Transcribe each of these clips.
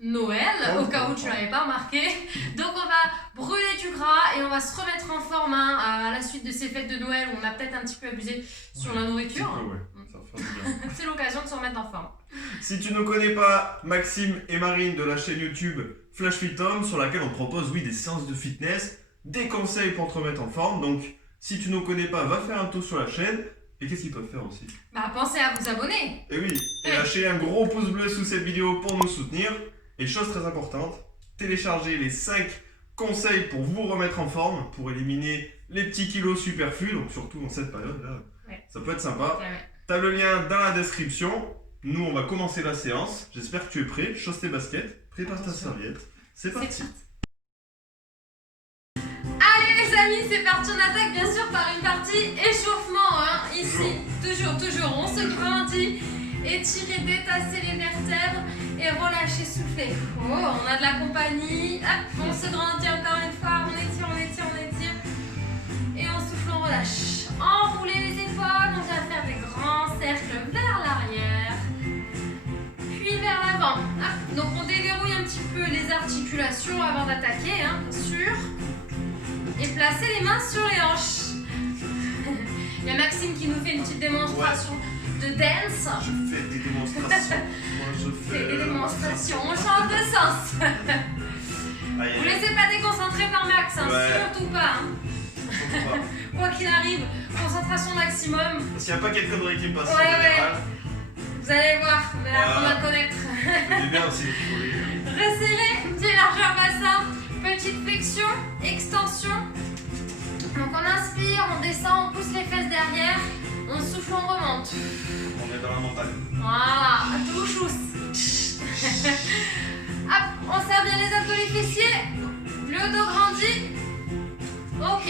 Noël, au cas où tu l'avais pas remarqué. Donc on va brûler du gras et on va se remettre en forme à la suite de ces fêtes de Noël où on a peut-être un petit peu abusé sur la nourriture. Ça fait du bien. C'est l'occasion de se remettre en forme. Si tu ne connais pas Maxime et Marine de la chaîne YouTube Flash Fit Home, sur laquelle on propose des séances de fitness, des conseils pour te remettre en forme. Donc si tu ne connais pas, va faire un tour sur la chaîne. Et qu'est-ce qu'ils peuvent faire aussi? Bah pensez à vous abonner. Et oui, et lâchez un gros pouce bleu sous cette vidéo pour nous soutenir. Et chose très importante, téléchargez les 5 conseils pour vous remettre en forme, pour éliminer les petits kilos superflus, donc surtout dans cette période-là. Ouais. Ça peut être sympa. Ouais. T'as le lien dans la description. Nous, on va commencer la séance. J'espère que tu es prêt. Chausse tes baskets, prépare ta serviette. C'est parti. Allez les amis, c'est parti. On attaque bien sûr par une partie échauffement. Ici, toujours. On se grandit. Étirer, détasser les vertèbres et relâcher, souffler. Oh, on a de la compagnie. Hop, on se grandit encore une fois. On étire. Et en souffle, on relâche. Enrouler les épaules. On vient faire des grands cercles vers l'arrière. Puis vers l'avant. Donc on déverrouille un petit peu les articulations avant d'attaquer, bien sûr. Et placer les mains sur les hanches. Il y a Maxime qui nous fait une petite démonstration de dance. Je fais des démonstrations. Des démonstrations. On change de sens. Vous laissez pas déconcentrer par Max, surtout pas. Quoi qu'il arrive, concentration maximum. Parce qu'il n'y a pas quelques conneries qui me passent en Ouais. général. Vous allez voir, vous allez apprendre à le connaître. C'est bien aussi. Resserrez, pied largeur bassin, petite flexion, extension. Donc on inspire, on descend, on pousse les fesses derrière, on souffle, on remonte. On est dans la montagne. Voilà, tout chousse. Hop, on serre bien les abdos, les fessiers, le dos grandit. Ok.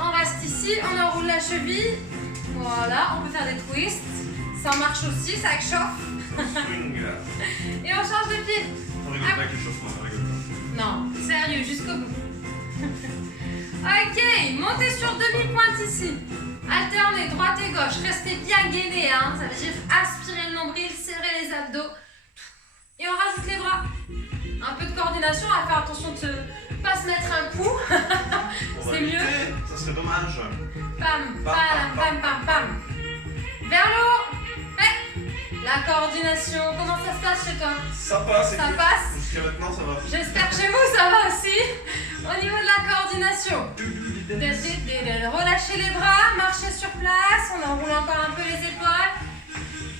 On reste ici, on enroule la cheville. Voilà, on peut faire des twists. Ça marche aussi, ça chauffe. Swing. Et on change de pied. On rigole pas avec l'échauffement, on rigole pas. Non, sérieux, jusqu'au bout. Ok, montez sur demi-pointe ici. Alternez droite et gauche. Restez bien gainé, ça veut dire aspirer le nombril, serrer les abdos. Et on rajoute les bras. Un peu de coordination, à faire attention de ne pas se mettre un coup. C'est mieux. Ça serait dommage. Pam, pam. Vers le haut. La coordination, comment ça se passe chez toi? Ça passe. Ça passe. Jusqu'à maintenant, ça va. J'espère que chez vous ça va aussi. Au niveau de la coordination. Relâchez les bras, marchez sur place. On enroule encore un peu les épaules.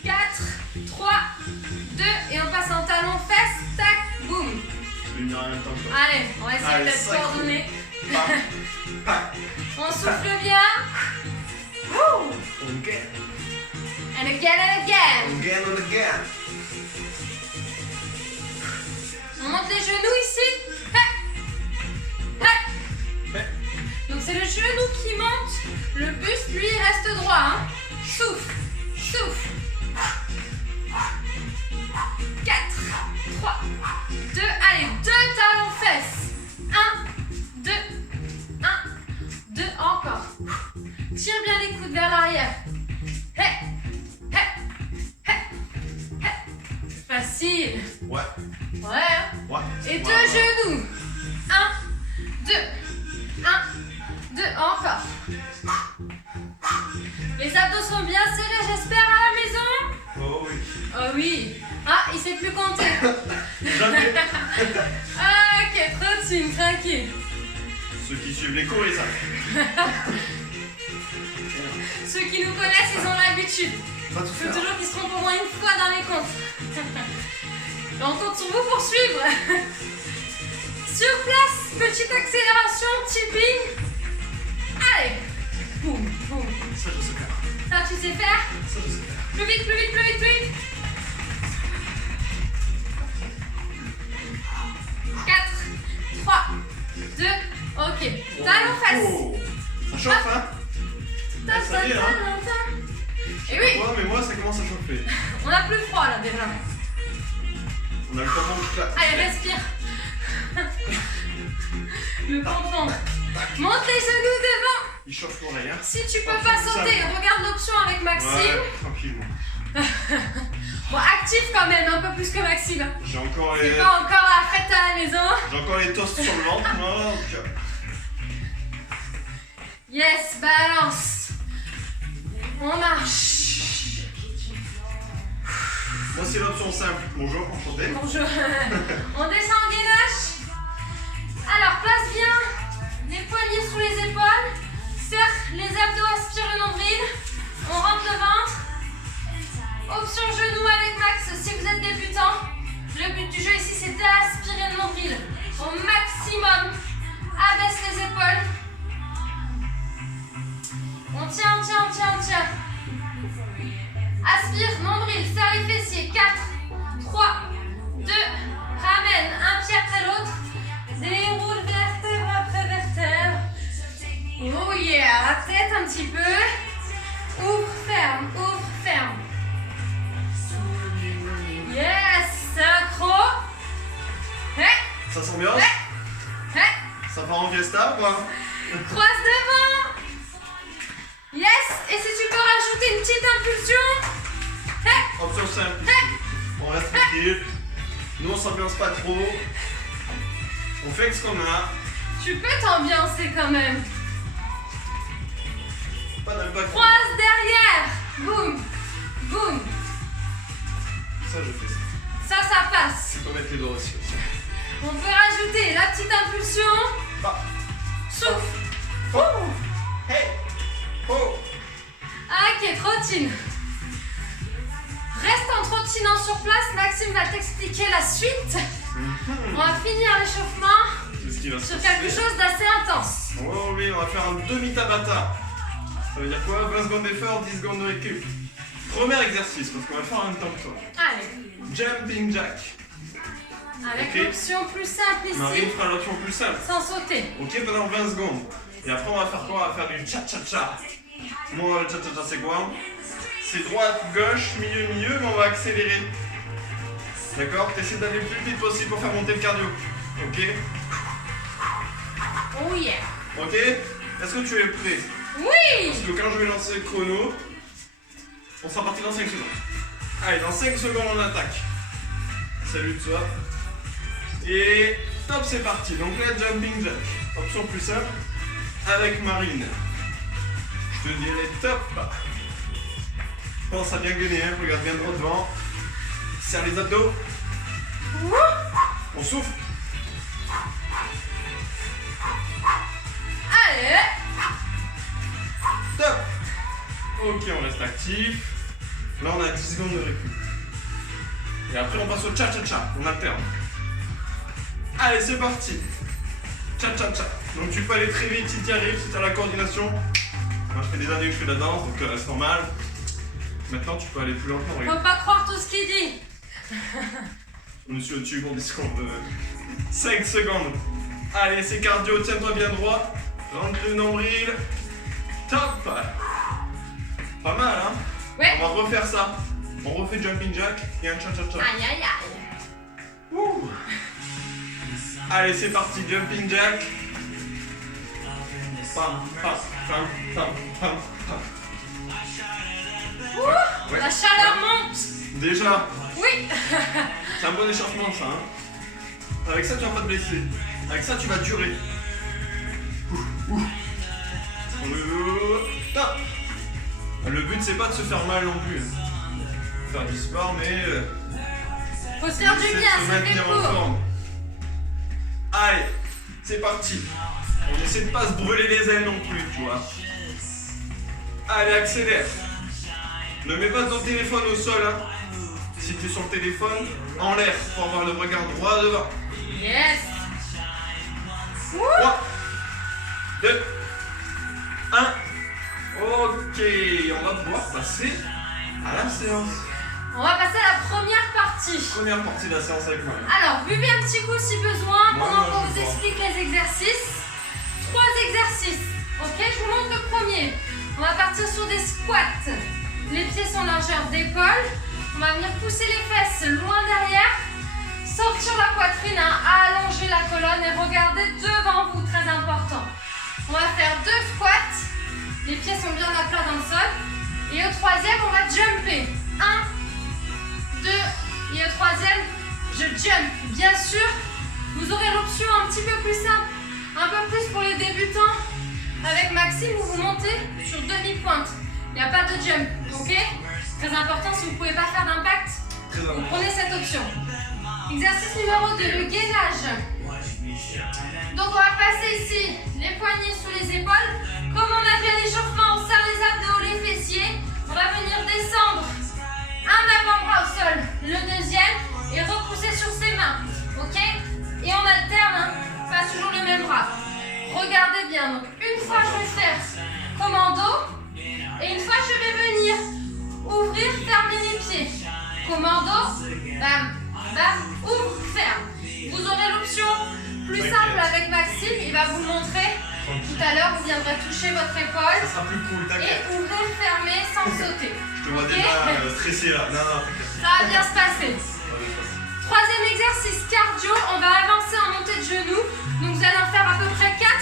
4, 3, 2 et on passe en talon fesses. Tac, boum. Allez, on va essayer d'être coordonnés. On souffle bien. Wouh. And again. On monte les genoux ici. Donc c'est le genou qui monte. Le buste, lui, reste droit. Souffle. 4, 3, 2. Allez, 2 talons fesses. 1, 2, encore. Tire bien les coudes vers l'arrière. Facile. Ouais. Et 2 genoux. 1, 2, encore. Les abdos sont bien serrés, j'espère, à la maison. Oh oui. Oh oui. Ah, il sait plus compter. Jamais. Ok, trop de signes, tranquille. Ceux qui suivent les cours, ils savent. Ceux qui nous connaissent, ils ont l'habitude. Pas tout Il faut faire. toujours qu'ils se trompent au moins une fois dans les comptes. Et on compte sur vous pour suivre. Sur place, petite accélération, tipping. Allez. Boum. Ça, je sais faire. Ça, tu sais faire? Ça, je sais faire. Plus vite. 4, 3, 2, ok. Talon fesses. Ça chauffe, ça y est, Et oui, Ouais, mais moi, ça commence à chauffer. on a plus froid là déjà. On a le temps. Allez, respire. Le pompon. Monte les genoux devant. Il chauffe l'oreille. Si tu peux pas sauter, regarde l'option avec Maxime. Ouais, tranquillement. Bon, actif quand même, un peu plus que Maxime. J'ai encore C'est les... pas encore la fête à la maison. J'ai encore les toasts sur le ventre. Donc... Yes, balance. On marche. Moi, c'est l'option simple. Bonjour, enchanté. Bonjour. On descend en gainage. Alors, place bien les poignets sous les épaules. Serre les abdos, aspire le nombril. On rentre le ventre. Option genou avec Max si vous êtes débutant. Le but du jeu ici, c'est d'aspirer le nombril au maximum. Abaisse les épaules. On tient, on tient, on tient, on tient. Aspire, nombril, serre les fessiers. 4, 3, 2, ramène un pied après l'autre. Déroule vertèbre après vertèbre. Oh yeah, la tête un petit peu. Ouvre, ferme. Yes, accro. Hey, Ça s'ambiance? hey. Ça part en fiesta ou pas? Croise devant. Yes, et si tu peux rajouter une petite impulsion. Hey, Option simple. On reste tranquille. Nous, on s'ambiance pas trop. On fait ce qu'on a. tu peux t'ambiancer quand même. Pas d'impact. Croise derrière. Boum, boum. Ça, je fais ça. Ça passe. Tu peux mettre les doigts aussi. On peut rajouter la petite impulsion. Bah. Souffle. Oh. Hey. Oh. Ok, trottine. Reste en trottinant sur place. Maxime va t'expliquer la suite. On va finir l'échauffement Qu'est-ce qui va se sur passer? quelque chose d'assez intense. Oh oui, on va faire un demi-tabata. Ça veut dire quoi? 20 secondes d'effort, 10 secondes de récup. Premier exercice, parce qu'on va le faire en même temps que toi. Allez, Jumping jack. avec Ok. l'option plus simple Marine ici, fera l'option plus simple. sans sauter. Ok, pendant 20 secondes. Et après, on va faire quoi? On va faire du cha-cha-cha. Moi, le cha-cha-cha, c'est quoi? C'est droite, gauche, milieu, milieu, mais on va accélérer. D'accord? T'essaies d'aller le plus vite possible pour faire monter le cardio. Ok? Oh yeah. Ok? Est-ce que tu es prêt? Oui. Parce que quand je vais lancer le chrono, on sera parti dans 5 secondes. Allez, dans 5 secondes, on attaque. Salut de toi. Et top, c'est parti. Donc là, jumping jack. Option plus simple. Avec Marine. Je te dirais top. Pense à bien gainer, hein. Regarde bien droit devant. Serre les abdos. On souffle. Allez. Top. Ok, on reste actif. Là, on a 10 secondes de récup. Et après, on passe au cha-cha-cha. On alterne. Allez, c'est parti. Cha-cha-cha. Donc, tu peux aller très vite si tu y arrives, si tu as la coordination. Moi, je fais des années que je fais de la danse, donc c'est normal. Maintenant, tu peux aller plus lentement. Faut Regarde. pas croire tout ce qu'il dit. Monsieur YouTube, on descend de 5 secondes. Allez, c'est cardio. Tiens-toi bien droit. Rentre le nombril. Top. Pas mal, hein? Ouais. On va refaire ça. On refait jumping jack et un cha-cha-cha. Aïe aïe aïe. Ouh. Allez, c'est parti, jumping jack. Pam, pam, pam, pam, pam, pam. Ouh, Ouais. la chaleur monte. Déjà, Oui. c'est un bon échauffement ça. Hein. Avec ça, tu vas pas te blesser. Avec ça, tu vas durer. Top. Le but, c'est pas de se faire mal non plus. Faire du sport, mais Faut se faire du c'est de bien, se c'est fait maintenir en pour. forme. Allez, c'est parti. On essaie de pas se brûler les ailes non plus, tu vois. Allez, accélère. Ne mets pas ton téléphone au sol, hein. Si tu es sur le téléphone, en l'air pour avoir le regard droit devant. Yes. 3, 2, 1. Ok, on va pouvoir passer à la séance. On va passer à la première partie. Première partie de la séance avec moi. Alors, buvez un petit coup si besoin Moi, pendant je qu'on vous bois. explique les exercices. 3 exercices. Ok, je vous montre le premier. On va partir sur des squats. Les pieds sont largeur d'épaule. On va venir pousser les fesses loin derrière. Sortir la poitrine, hein, allonger la colonne et regarder devant vous, très important. On va faire 2 squats. Les pieds sont bien à plat dans le sol. Et au troisième, on va jumper. 1, 2, troisième, je jump. Bien sûr, vous aurez l'option un petit peu plus simple, un peu plus pour les débutants. Avec Maxime, où vous montez sur demi-pointe. Il n'y a pas de jump, ok? Très important, si vous ne pouvez pas faire d'impact, vous prenez cette option. Exercice numéro 2, le gainage. Donc on va passer ici, les poignets sous les épaules. Comme on a fait l'échauffement, on serre les abdos, les fessiers. On va venir descendre un avant-bras au sol, le deuxième, et repousser sur ses mains, ok? Et on alterne, hein, pas toujours le même bras. Regardez bien, donc une fois je vais faire commando, et une fois je vais venir ouvrir, fermer les pieds. Commando, bam, bam, ouvre, ferme. Vous aurez l'option plus simple avec Maxime, il va vous le montrer. Tout à l'heure, vous viendrez toucher votre épaule. Ça sera plus cool, t'inquiète. Et ouvrir, fermer sans sauter. Je te vois Okay. déjà stressé là. Non, t'inquiète. Ça va bien se passer. Troisième exercice, cardio. On va avancer en montée de genoux. Donc vous allez en faire à peu près 4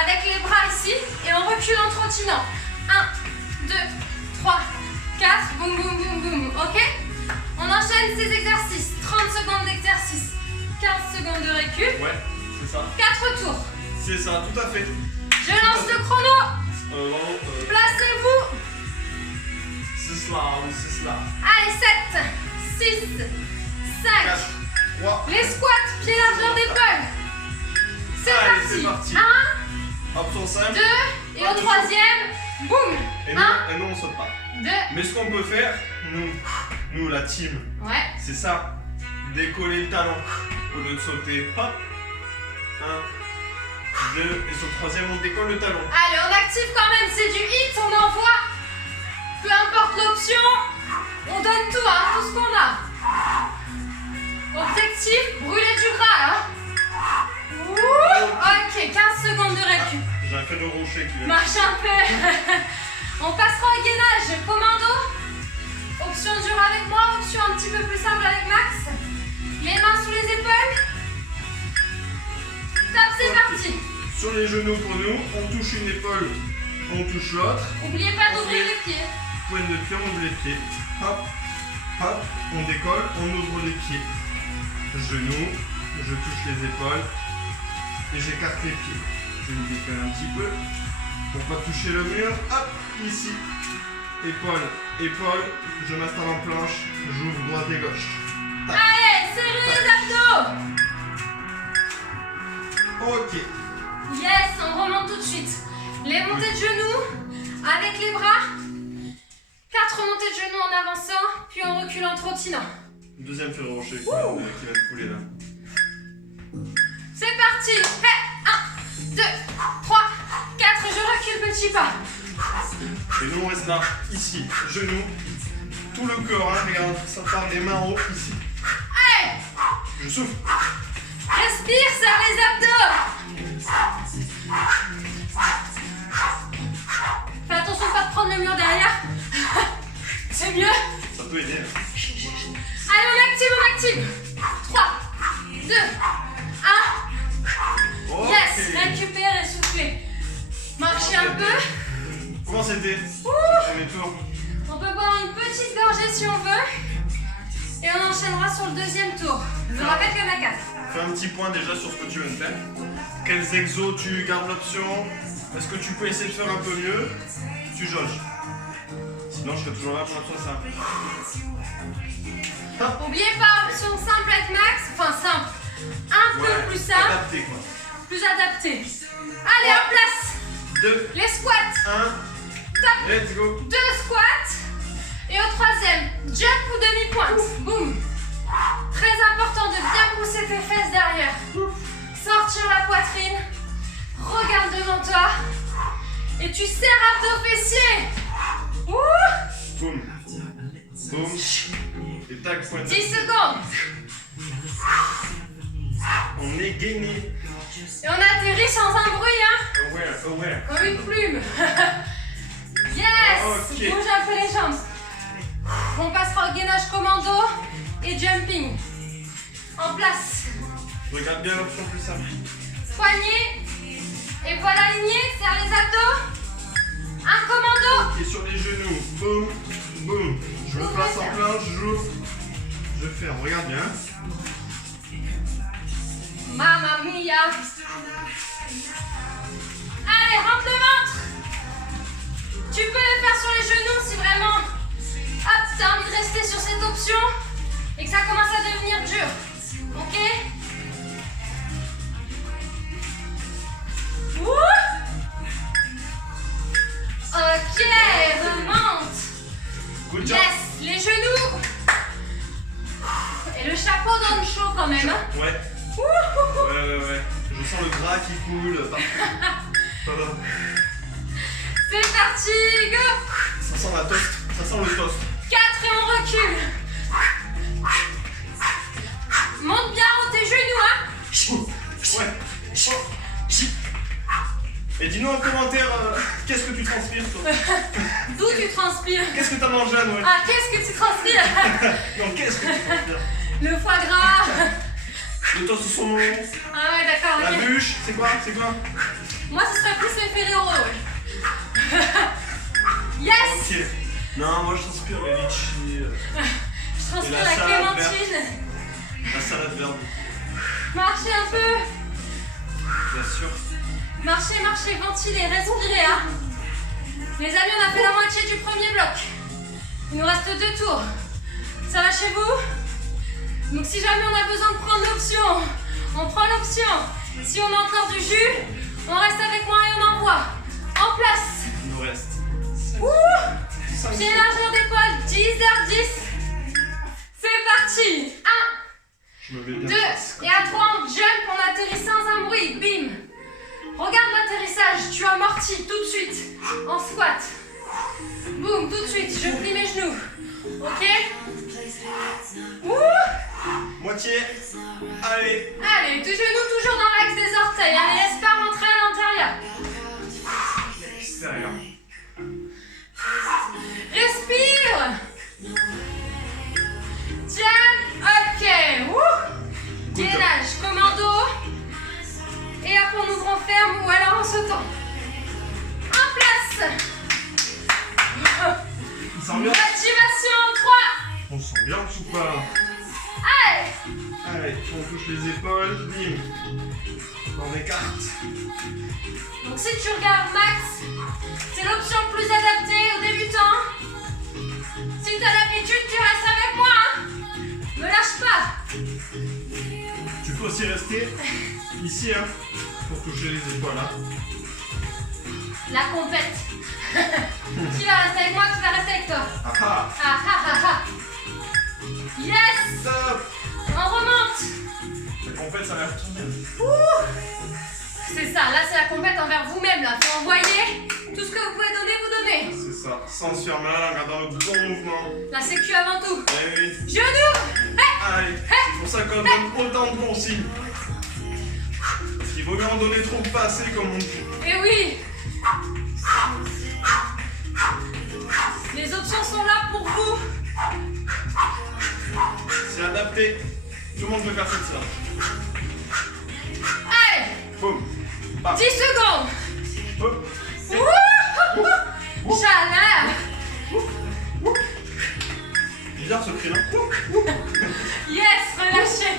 avec les bras ici. Et on recule en trottinant. 1, 2, 3, 4. Boum, boum, boum, boum. Ok? On enchaîne ces exercices. 30 secondes d'exercice. 15 secondes de récup. Ouais, c'est ça. 4 tours. C'est ça, tout à fait. Je lance le chrono. Placez-vous. C'est cela. Allez, 7, 6, 5. 4, 3. Les squats, pieds largeur d'épaule. C'est Allez, parti. parti. 1, Option simple. 2, et au troisième, boum. Et 1, nous, on saute pas. 2. Mais ce qu'on peut faire, nous la team, Ouais. c'est ça. Décoller le talon au lieu de sauter. Hop. 1, 2. Et sur le troisième, on décolle le talon. Allez, on active quand même, c'est du hit, on envoie. Peu importe l'option, on donne tout, hein, tout ce qu'on a. Objectif, brûler du gras, hein. Ouh, ok, 15 secondes de récup. J'ai un fait de rocher qui va. Marche un peu. On passera au gainage. Commando. Option dure avec moi, option un petit peu plus simple avec Max. Les mains sous les épaules. Top, c'est parti. Sur les genoux pour nous, on touche une épaule, on touche l'autre. N'oubliez pas d'ouvrir les pieds. Pointe de pied, on ouvre les pieds. Hop, hop, on décolle, on ouvre les pieds. Genoux, je touche les épaules et j'écarte les pieds. Je me décolle un petit peu pour pas toucher le mur. Hop, ici. Épaule, épaule, je m'installe en planche, j'ouvre droite et gauche. Tac. Allez, serrez les abdos. Ok. Yes, on remonte tout de suite. Les montées de genoux avec les bras. 4 montées de genoux en avançant, puis on recule en trottinant. Deuxième fil rocher qui va me couler là. C'est parti. 1, 2, 3, 4. Je recule petit pas. Et nous on reste là, ici, genoux, tout le corps, hein, regarde, ça part des mains en haut, ici. Allez, Je souffle. respire, serre les abdos. Fais attention pas de prendre le mur derrière. C'est mieux. Ça peut aider. Allez, on active. 3, 2, 1. Ok. Yes, récupère et souffler. Marchez un peu. Comment c'était? Ouh. Mes tours. On peut boire une petite gorgée si on veut. Et on enchaînera sur le deuxième tour. Je vous rappelle qu'il y en a 4. Fais un petit point déjà sur ce que tu viens de faire. Quels exos tu gardes l'option? Est-ce que tu peux essayer de faire un peu mieux? Tu jauges. Sinon, je serai toujours là pour l'option simple. Hop. N'oubliez pas, option simple avec Max. Enfin, simple. Un peu plus simple. Adapté quoi. Plus adapté. Allez, en place. 2, Les squats. 1, Top. let's go. 2 squats. Et au troisième, jump ou demi-pointe. Boum. Très important de bien pousser tes fesses derrière. Sortir la poitrine. Regarde devant toi. Et tu serres abdos fessiers. Ouh. Boum. Boum. Et tac, pointe. 10 secondes. On est gainé. Et on atterrit sans un bruit, hein. Aware. Comme une plume. Yes. Ok. Bouge un peu les jambes. On passera au gainage commando et jumping. En place. Regarde bien l'option plus simple. Poignets. Épaules alignées. Serre les abdos. Un commando. Et sur les genoux. Boum. Boum. Je me place en planche, j'ouvre. Je ferme, regarde bien. Mamma mia. Allez, rentre le ventre. Tu peux le faire sur les genoux si vraiment tu as envie de rester sur cette option et que ça commence à devenir dur. Ok? Ouh! Ok, remonte. Good job. Yes, les genoux. Et le chapeau donne chaud quand même. Hein? Ouais. Ouh! Ouais. Je sens le gras qui coule partout. C'est parti, go! Ça sent la toast. Ça sent le toast. 4 et on recule. Monte bien haut tes genoux, hein? Ouais. Et dis-nous en commentaire, qu'est-ce que tu transpires toi? D'où tu transpires? Qu'est-ce que t'as mangé à Noël? Ah, qu'est-ce que tu transpires? Non, qu'est-ce que tu transpires? Le foie gras. Le toast au saumon. Ah ouais, d'accord, La ok. bûche, c'est quoi? Moi, ce serait plus les Ferrero, ouais. Yes! Ok. Non, moi je transpire les litchis, Je transpire Et la la salade clémentine. la salade verte, Marchez un peu. bien sûr. Marchez, ventilez, respirez, hein. Les amis, on a fait la moitié du premier bloc. Il nous reste 2 tours. Ça va chez vous? Donc si jamais on a besoin de prendre l'option, on prend l'option. Si on a encore du jus, on reste avec moi et on envoie. En place. Il nous reste. Ouh! Pied largeur d'épaule, 10h10. C'est parti. 1, Je me mets bien 2 en face. et à 3 on jump, on atterrit sans un bruit, bim. Regarde l'atterrissage, tu amortis tout de suite en squat. Boum, tout de suite, je plie mes genoux. Ok? Ouh! Moitié. Allez. Allez, tes genoux toujours dans l'axe des orteils, allez, laisse pas rentrer à l'intérieur. Extérieur. Respire. Tiens, ok. Ouh! Gainage, commando. Et hop, on ouvre, on ferme ou alors on sautant. En place. On sent bien. Motivation, 3. On sent bien ou pas? Allez. Allez, on touche les épaules, bim. On écarte. Donc si tu regardes Max, c'est l'option plus adaptée aux débutants. Si tu as l'habitude, tu restes avec moi. Hein. Ne lâche pas. Tu peux aussi rester ici, hein, pour toucher les épaules, hein. La compète. Qui va rester avec moi, qui va rester avec toi? Ah ah. Ah ah ah ah. Yes. Stop. On remonte. En fait, ça a l'air tout bien. Ouh. C'est ça, là c'est la compète envers vous-même. Là, faut envoyer tout ce que vous pouvez donner, vous donnez. C'est ça, sans se faire mal, en gardant le bon mouvement. La sécu avant tout. Eh oui. Genoux. Hey. Allez, c'est pour ça qu'on donne autant de consignes. Parce qu'il vaut mieux en donner trop que pas assez, comme on dit. Eh oui. Les options sont là pour vous. C'est adapté. Tout le monde peut faire cette ça. Allez, Boum. Bam. 10 secondes. Hop. Wouh. Chaleur. Bizarre ce cri, non? Yes, relâchez.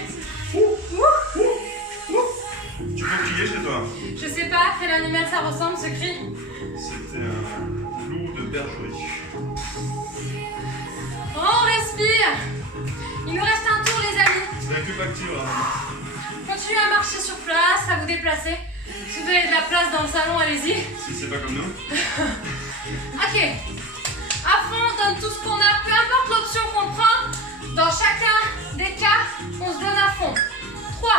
Tu peux crier chez toi. Je sais pas à quel animal ça ressemble ce cri. C'était un loup de bergerie. On respire. Il nous reste un tour les amis. La queue active, hein. Continuez à marcher sur place, à vous déplacer. Si vous avez de la place dans le salon, allez-y. Si c'est pas comme nous. Ok. À fond, on donne tout ce qu'on a, peu importe l'option qu'on prend. Dans chacun des cas, on se donne à fond. 3.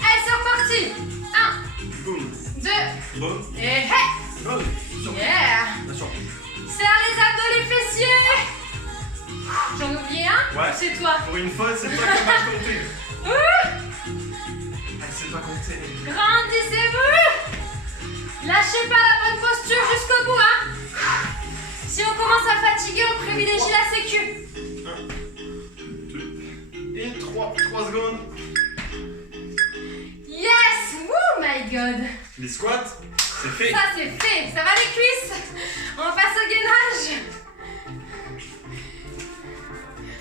Allez, c'est reparti. 1, Boum. 2, Bon. et hey. Bon. Surprise. Yeah. La surprise. Serre les abdos, les fessiers. J'en oublie un? Ouais. Ou c'est toi? Pour une fois, c'est toi qui vas compter. Elle sait pas compter. Grandissez-vous. Lâchez pas la bonne posture jusqu'au bout, hein. Si on commence à fatiguer, on privilégie la sécu. 1, 2 et 3. 3 secondes. Yes! Oh my god! Les squats, c'est fait. Ça c'est fait! Ça va les cuisses? On passe au gainage!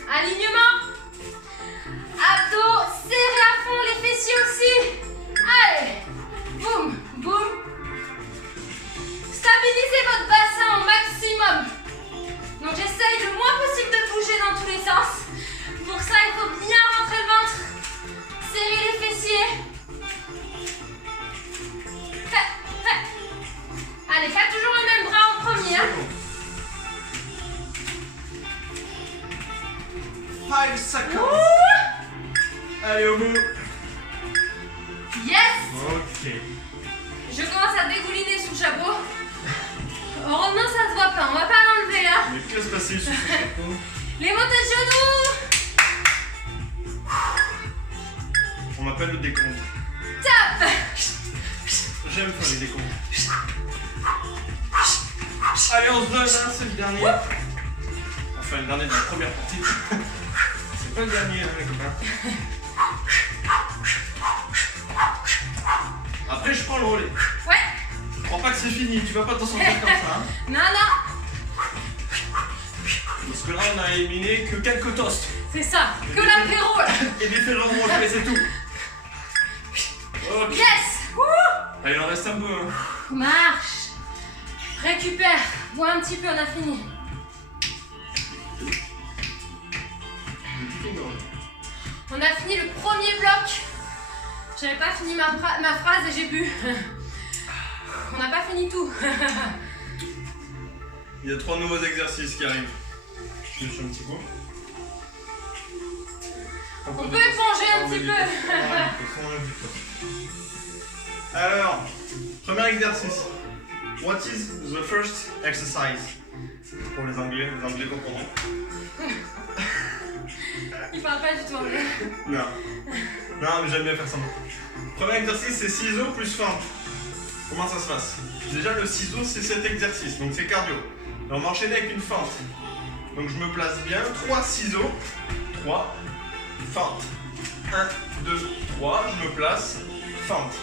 Alignement ça commence. Allez, au bout. Yes. Ok. Je commence à dégouliner sous le chapeau. Heureusement, ça se voit pas. On va pas l'enlever là. Mais que se passe-t-il sous ce chapeau? Les montées de genoux. On m'appelle le décompte. Tape. J'aime faire les décomptes. Allez, on se donne, hein, c'est le dernier. Enfin, le dernier de la première partie. C'est pas le dernier, hein, les copains. Après, je prends le relais. Ouais. Je crois pas que c'est fini, tu vas pas t'en sortir comme ça. Hein. Non, non. Parce que là, on a éliminé que quelques toasts. C'est ça. Que l'apéro là. Et des ferrero rocher, c'est tout. Ok. Yes. Wouh. Allez, il en reste un peu. Hein. Marche. Récupère. Bois un petit peu, on a fini. On a fini le premier bloc. J'avais pas fini ma phrase et j'ai bu. On n'a pas fini tout. Il y a 3 nouveaux exercices qui arrivent. Je me suis un petit coup. On peut éponger un petit peu. Alors, premier exercice. What is the first exercise? Pour les Anglais comprendront. Il parle pas du tout anglais. Non. Non, mais j'aime bien faire ça. Premier exercice, c'est ciseaux plus fente. Comment ça se passe? Déjà, le ciseau, c'est cet exercice, donc c'est cardio. Et on va enchaîner avec une fente. Donc je me place bien. 3 ciseaux. 3. Fente. 1, 2, 3. Je me place. Fente.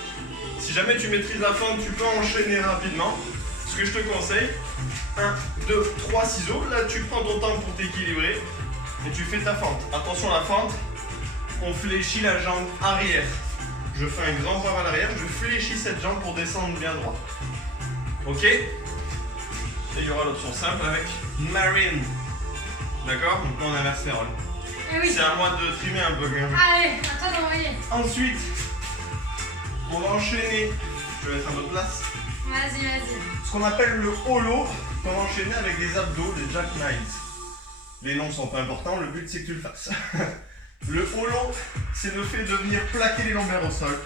Si jamais tu maîtrises la fente, tu peux enchaîner rapidement. Ce que je te conseille, 1, 2, 3 ciseaux. Là, tu prends ton temps pour t'équilibrer. Et tu fais ta fente. Attention à la fente. On fléchit la jambe arrière. Je fais un grand pas à l'arrière. Je fléchis cette jambe pour descendre bien droit. Ok? Et il y aura l'option simple avec Marine. D'accord? Donc là, on inverse les rôles. Eh oui. C'est à moi de trimer un peu quand même. Allez, à toi d'envoyer. Ensuite, on va enchaîner. Je vais mettre un autre place. Vas-y, vas-y. Ce qu'on appelle le holo. On va enchaîner avec des abdos, des jackknives. Les noms sont pas importants, le but c'est que tu le fasses. Le holo, c'est le fait de venir plaquer les lombaires au sol.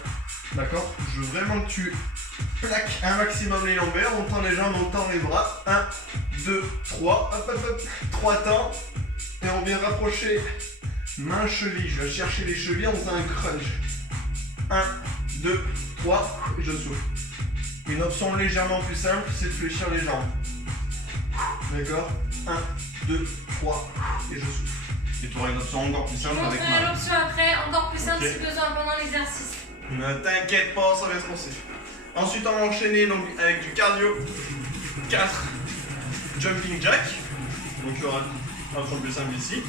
D'accord? Je veux vraiment que tu plaques un maximum les lombaires. On tend les jambes, on tend les bras. 1, 2, 3. Hop, hop, hop. 3 temps. Et on vient rapprocher main, cheville. Je vais chercher les chevilles en faisant un crunch. 1, 2, 3. Et je souffle. Une option légèrement plus simple, c'est de fléchir les jambes. D'accord? 1, 2, 3. Et je souffle. Et tu auras une option encore plus simple avec montrerai main. l'option après, encore plus simple Ok. si besoin pendant l'exercice. Ne t'inquiète pas, ça va être aussi. Ensuite, on va enchaîner donc, avec du cardio. 4 jumping jack. Donc il y aura l'option plus simple ici.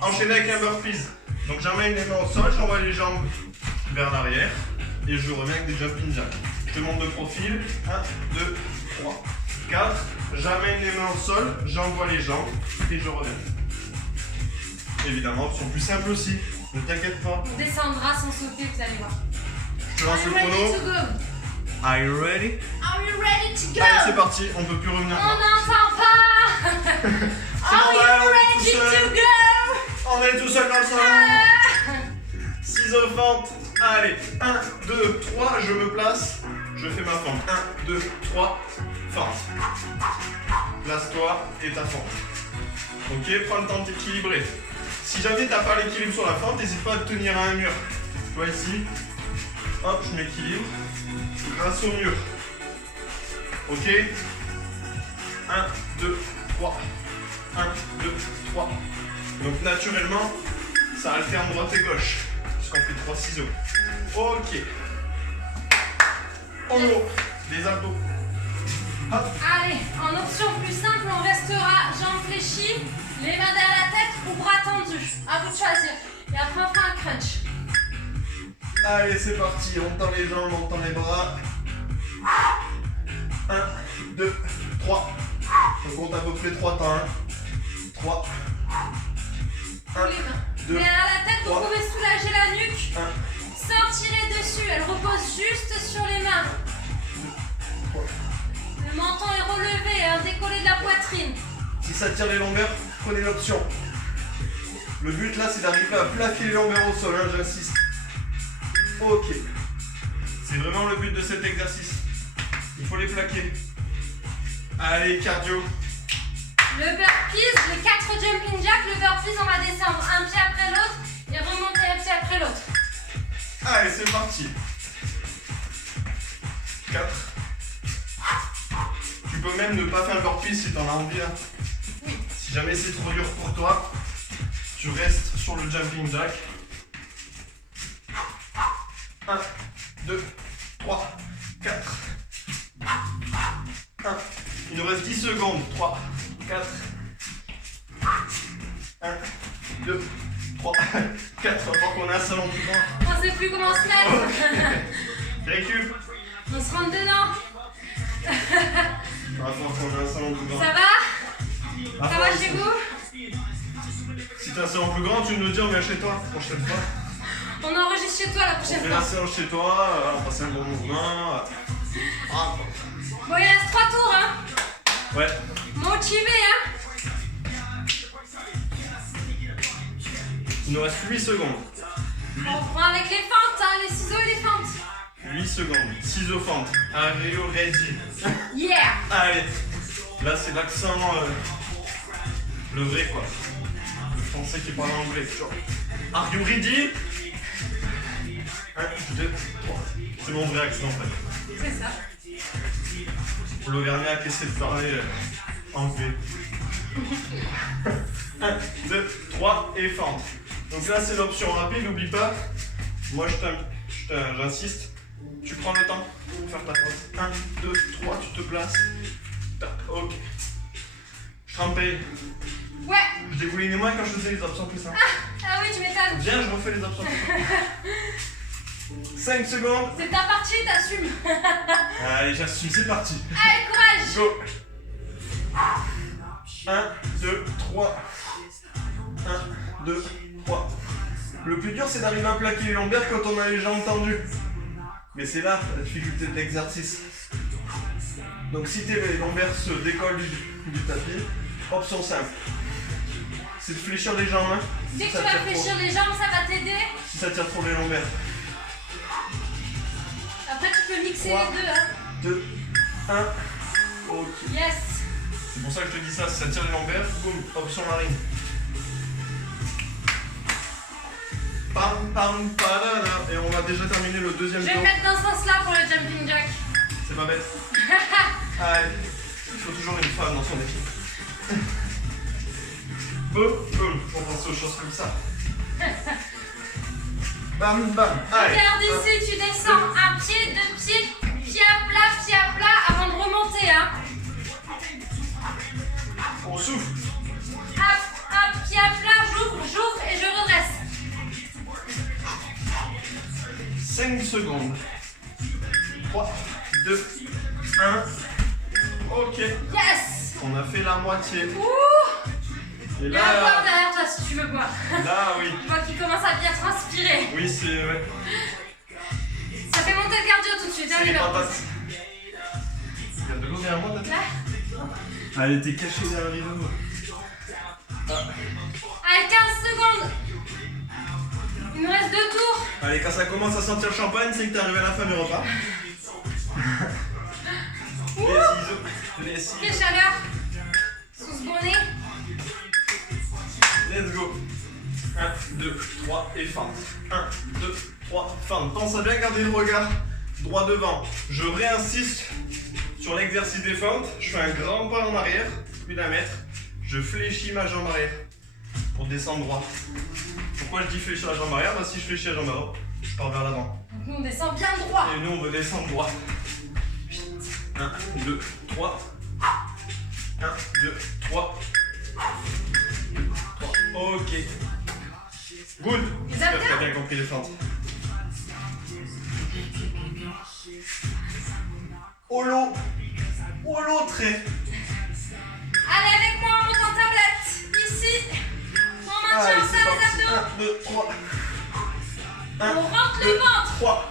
Enchaîner avec un burpees. Donc j'emmène les mains au sol, j'envoie les jambes vers l'arrière. Et je reviens avec des jumping jack. Je te montre de profil. 1, 2, 3, 4. J'amène les mains au sol, j'envoie les jambes et je reviens. Évidemment, option plus simple aussi. Ne t'inquiète pas. On descendra sans sauter, vous allez voir. Je lance le Are you ready chrono. to go? Are you ready? Are you ready to go? Allez, c'est parti, on peut plus revenir. On n'entend pas. Are normal, you on est ready tout seul. to go? On est tout seul dans le salon. Ah. Ciseaux fente. Allez, 1, 2, 3, je me place. Je fais ma fente. 1, 2, 3, fente. Place-toi et ta fente. Ok, prends le temps de t'équilibrer. Si jamais t'as pas l'équilibre sur la fente, n'hésite pas à te tenir à un mur. Tu vois ici, hop, je m'équilibre grâce au mur. Ok, 1, 2, 3. 1, 2, 3. Donc naturellement, ça alterne droite et gauche. Puisqu'on fait 3 ciseaux. Ok. En haut, les abdos. Hop. Allez, en option plus simple, on restera jambes fléchies, les mains derrière la tête ou bras tendus. À vous de choisir. Et après, on fera un crunch. Allez, c'est parti. On tend les jambes, on tend les bras. 1, 2, 3. On compte à peu près 3 temps. 3. 1, Les mains. 2, Derrière la tête, vous 3. pouvez soulager la nuque 1, sans tirer dessus. Elle repose juste sur les mains. 3. Le menton est relevé, un décollé de la poitrine. Si ça tire les longueurs, prenez l'option. Le but là, c'est d'arriver à plaquer les lombaires au sol, hein, j'insiste. Ok. C'est vraiment le but de cet exercice. Il faut les plaquer. Allez, cardio. Le burpees, les 4 jumping jacks, le burpees, on va descendre un pied après l'autre et remonter un pied après l'autre. Allez, c'est parti. 4. Tu peux même ne pas faire le burpees si t'en as envie. Hein. Oui. Si jamais c'est trop dur pour toi, tu restes sur le jumping jack. 1, 2, 3, 4. 1. Il nous reste 10 secondes. 3, 4. 1, 2, 3, 4. On voit qu'on a un salon plus grand. On sait plus comment se mettre. Récup. On se rentre dedans. On a un salon plus grand. Ça va? Ça va chez vous? Si t'as un salon plus grand, tu me le dis, on vient chez toi la prochaine fois. On enregistre chez toi la On prochaine fait fois. la séance chez toi, on passe un bon mouvement. Ah, Bon, il reste 3 tours, hein. ouais. Motivé, hein. Il nous reste 8 secondes. On reprend avec les fentes, hein, les ciseaux et les fentes. 8 secondes. Ciseaux fente. Are you ready? Yeah. Allez. Là, c'est l'accent, le vrai, quoi. Le français qui parle anglais, genre. Are you ready? 1, 2, 3. C'est mon vrai accent, en fait. C'est ça. L'Auvergnat qui essaie de parler anglais. 1, 2, 3 et fente. Donc là, c'est l'option rapide, n'oublie pas. Moi, j'insiste. Tu prends le temps pour faire ta pause. 1, 2, 3, tu te places. Tac, ok. Je trempais. Ouais. Je dégoulinais moins quand je faisais les options plus simples. Ah oui, tu m'étonnes. Viens, je refais les options plus simples. 5 secondes. C'est ta partie, t'assumes. Allez, j'assume, c'est parti. Allez, courage. Go. 1, 2, 3. 1, 2, 3. Le plus dur, c'est d'arriver à plaquer les lombaires quand on a les jambes tendues. Mais c'est là la difficulté de l'exercice. Donc si tes lombaires se décollent du tapis, option simple. C'est de fléchir les jambes. Hein, Dès que si tu ça vas tire fléchir trop. les jambes, ça va t'aider. Si ça tire trop les lombaires. Après, tu peux mixer 3, les deux. Hein. 2, 1. Ok. Yes. C'est pour ça que je te dis ça. Si ça tire les lombaires, boum, option marine. Pam pam padada. Et on va déjà terminer le deuxième Je vais tour. me mettre dans ce sens-là pour le jumping jack. C'est pas bête. Allez, il faut toujours une femme dans son équipe. Boum, boum, on pense aux choses comme ça. Bam, bam. Allez. Regarde ici, tu descends un pied, 2 pieds, pied à plat avant de remonter. Hein. On souffle. Hop, pied à plat, j'ouvre et je redresse. 5 secondes. 3, 2, 1. Ok. Yes. On a fait la moitié. Ouh. Et Il y a un boire là, derrière toi si tu veux boire. là, oui. Je vois qu'il commence à bien transpirer. Oui, c'est. Ouais. Ça fait monter le cardio tout de suite. C'est Allez, les là. patates. Il y a de l'eau derrière moi, t'as Là. Elle était cachée derrière les deux. Allez, 15 secondes. Il nous reste 2 tours. Allez, quand ça commence à sentir le champagne, c'est que t'es arrivé à la fin du repas. Les ciseaux. Quelle chaleur. Sous ce bonnet. Let's go. 1, 2, 3 et fente. 1, 2, 3, fente. Pense à bien garder le regard droit devant. Je réinsiste sur l'exercice des fentes. Je fais un grand pas en arrière, plus d'1 mètre. Je fléchis ma jambe arrière pour descendre droit. Pourquoi je dis fléchir la jambe arrière? Parce que si je fléchis la jambe avant, je pars vers l'avant. Donc nous on descend bien droit. Et nous on veut descendre droit. 1, 2, 3. 1, 2, 3. 2, 3. Ok. Good. J'espère que tu as bien compris les fentes. Holo. Holo trait. Allez avec moi, on monte en tablette. Ici. On maintient Allez, ça c'est parti. les abdos. 1, 2, 3. On rentre le ventre. 3.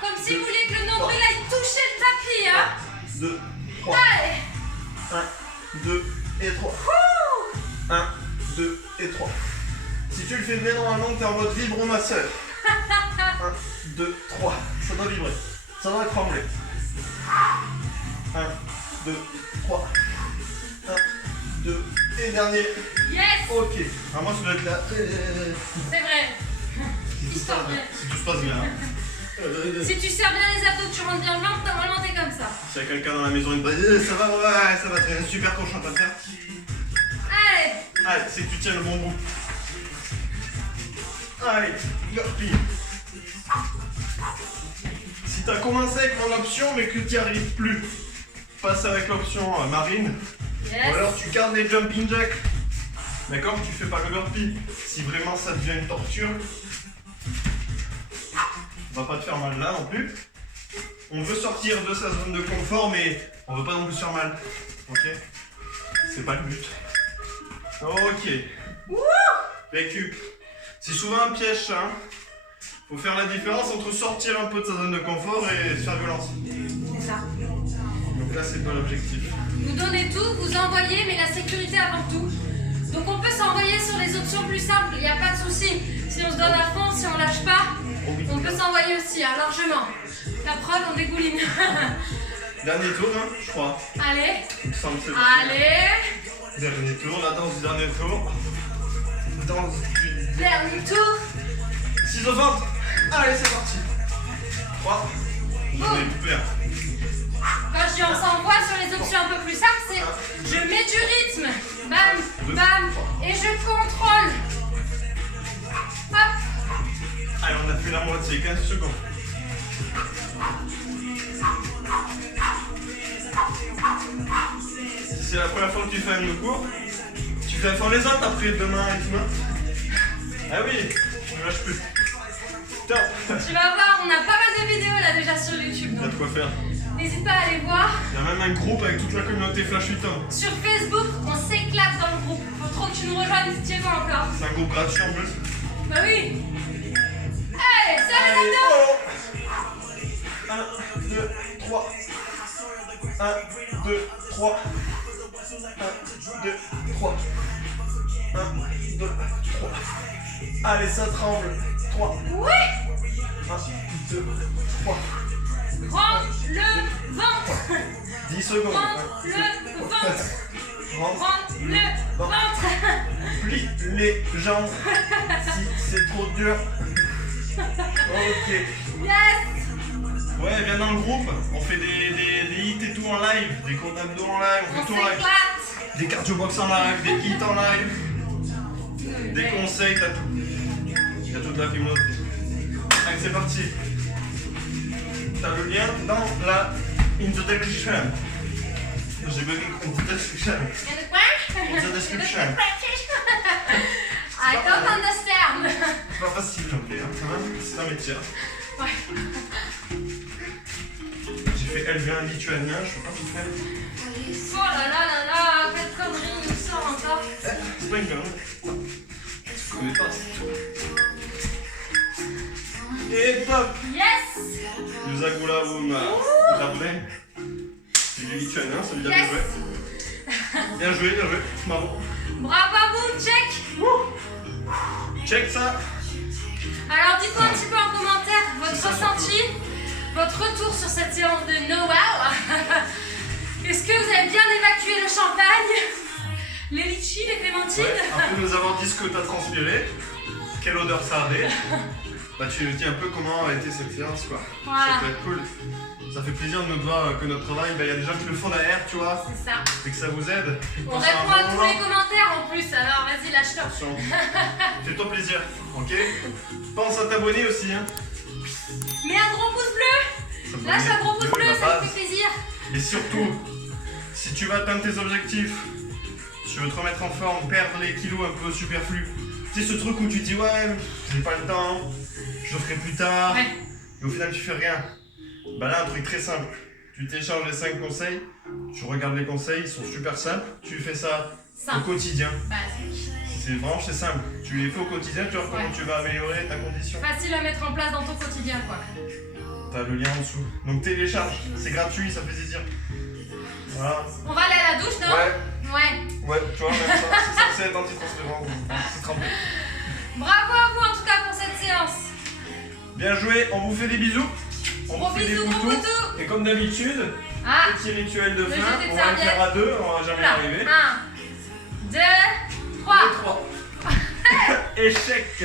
Comme si vous vouliez que le nombril aille toucher le tapis. Hein. 2, 3. Allez. 1, 2 et 3. 1, 2 et 3. Si tu le fais bien normalement, tu es en mode vibromasseur. 1, 2, 3. Ça doit vibrer. Ça doit trembler. 1, 2, 3. 1, 2 et dernier. Yes. Ok. Alors moi, ça doit être là. C'est vrai. Si tout se passe bien. Si tu serres bien les abdos, que tu rentres bien le ventre, normalement t'es comme ça. S'il y a quelqu'un dans la maison, il me dit ça va, ouais, ça va, c'est un super cochon, t'as faire. Allez. Allez, c'est que tu tiens le bon bout. Allez, gorpille. Si t'as commencé avec mon option mais que tu n'y arrives plus, passe avec l'option marine. Yes. Ou alors tu gardes les jumping jacks. D'accord? Tu fais pas le burpee. Si vraiment ça devient une torture, on va pas te faire mal là non plus. On veut sortir de sa zone de confort, mais on veut pas non plus se faire mal. Ok? C'est pas le but. Ok. Récup. C'est souvent un piège, ça. Hein. Faut faire la différence entre sortir un peu de sa zone de confort et se faire violence. C'est ça. Donc là, c'est pas l'objectif. Vous donnez tout, vous envoyez, mais la sécurité avant tout. Donc on peut s'envoyer sur les options plus simples, il n'y a pas de souci. Si on se donne à fond, si on lâche pas, on peut s'envoyer aussi, hein, largement. La preuve, on dégouline. Dernier tour, hein, je crois. Allez. Il me semble que c'est bon. Allez. Dernier tour, la danse du dernier tour. Danse du Dernier tour. 6 au ventre. Allez, c'est parti. 3. J'en ai coupé un. Quand je dis on s'envoie sur les options un peu plus simples, c'est je mets du rythme. Bam, bam. Et je contrôle. Hop. Allez, on a fait la moitié, 15 secondes. Si c'est la première fois que tu fais un nouveau cours, tu fais fort les autres après demain et demain. Ah oui, je ne lâche plus. Top. Tu vas voir, on a pas mal de vidéos là déjà sur YouTube. Il y a de quoi faire. N'hésite pas à aller voir. Il y a même un groupe avec toute la communauté Flash 8 ans. Sur Facebook, on s'éclate dans le groupe. Faut trop que tu nous rejoignes si tu y es pas encore. C'est un groupe gratuit en plus. Bah oui. Allez, ça les abdos. 1, 2, 3. 1, 2, 3. 1, 2, 3. 1, 2, 3. Allez, ça tremble. 3. Oui. 1, 2, 3. Rentre le ventre. 10 secondes. Rentre le ventre. Rentre. Rentre le ventre. Plie les jambes si c'est trop dur. Ok. Yes. Ouais, viens dans le groupe. On fait des hits et tout en live. Des comptes d'abdos en live. On On fait tout en live. s'éclate. Des cardio box en live. Des hits en live. Des conseils, t'as tout. Il y a toute la communauté. Allez, c'est parti. T'as le lien dans la introduction. J'ai bugué introduction. In the crash? In the description. I don't understand. C'est pas facile l'anglais, hein, quand même. C'est un métier. Ouais. J'ai fait LV1 lituanien, je sais pas tout faire. Oh là là là là, quelle connerie il nous sort encore. C'est pas une connerie. Je connais pas, c'est tout. Et top. Yes. Yuzagula Wuna. C'est du lituanien, ça veut dire Yes. bien joué. Bien joué, bien joué. Bravo. Bravo à vous, check. Check ça. Alors dites-moi un petit peu en commentaire votre ressenti, votre retour sur cette séance de No Wow. Est-ce que vous avez bien évacué le champagne, les litchis, les clémentines? Ouais, après nous avoir dit ce que t'as transpiré, quelle odeur ça avait, bah tu nous dis un peu comment a été cette séance quoi. Voilà. Ça peut être cool. Ça fait plaisir de nous voir que notre travail, bah il y a des gens qui le font derrière, tu vois, C'est ça. et que ça vous aide. On répond à tous les commentaires en plus, alors vas-y lâche-toi. Attention. Fais-toi plaisir, ok? Pense à t'abonner aussi, hein. Mets un gros pouce bleu. Lâche un gros pouce bleu, ça me fait plaisir. Et surtout, si tu veux atteindre tes objectifs, tu veux te remettre en forme, perdre les kilos un peu superflus. Tu sais ce truc où tu dis ouais, j'ai pas le temps, je le ferai plus tard, Ouais. et au final tu fais rien. Bah là un truc très simple, tu télécharges les 5 conseils, tu regardes les conseils, ils sont super simples, tu fais ça au Simple. quotidien. Basique. C'est vraiment c'est simple, tu les fais au quotidien, tu vois comment tu vas améliorer ta condition. Facile à mettre en place dans ton quotidien quoi. T'as le lien en dessous. Donc télécharge, c'est gratuit, ça fait plaisir. Voilà. On va aller à la douche, non? Ouais, Ouais. ouais, tu vois, même ça, c'est censé être anti-transpirant. c'est bon, c'est trempé. Bravo à vous en tout cas pour cette séance. Bien joué, on vous fait des bisous. On Gros vous fait des bisous, gros boutous. boutous. Et comme d'habitude, Ah, petit rituel de Le fin, jeté de on va le serviette. faire à deux, on va jamais y oula. arriver. 1, 2, 3. Et 3. Échec.